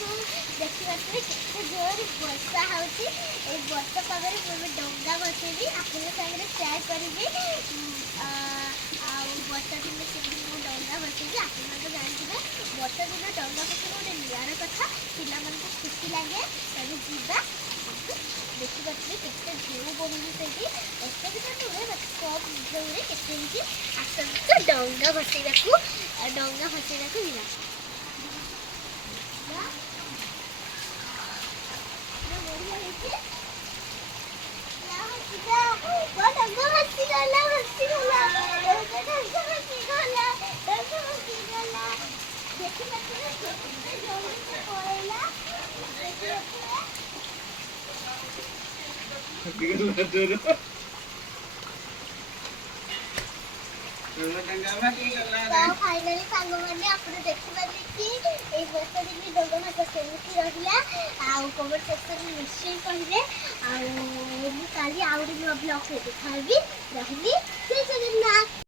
देखिए केते जोर वर्षा होची ए वर्षा पागरे मैं डंगा बसेबी आपन संगे शेयर करबी वर्षा दिन में डंगा बसेबी आपन तो जानथिबे वर्षा दिन डंगा बसेबा गोटे नियार कथा पिला मन को खुशी लागे तबे जीवा देखिए केते ढेउ बोलुनी सेठी एते भी तो नुहे बस सब जोरे केते भी आसन तो डंगा बसेबाकू मिला फाइनाली सांग मैंने आपने देखा कि ये वर्षा दिन जगन्नाथ केମିତି रहिला कमेंट सेक्शन में निश्चय कहिबे काली आउरी ब्लॉग रे देखाबी रहिली जय जगन्नाथ।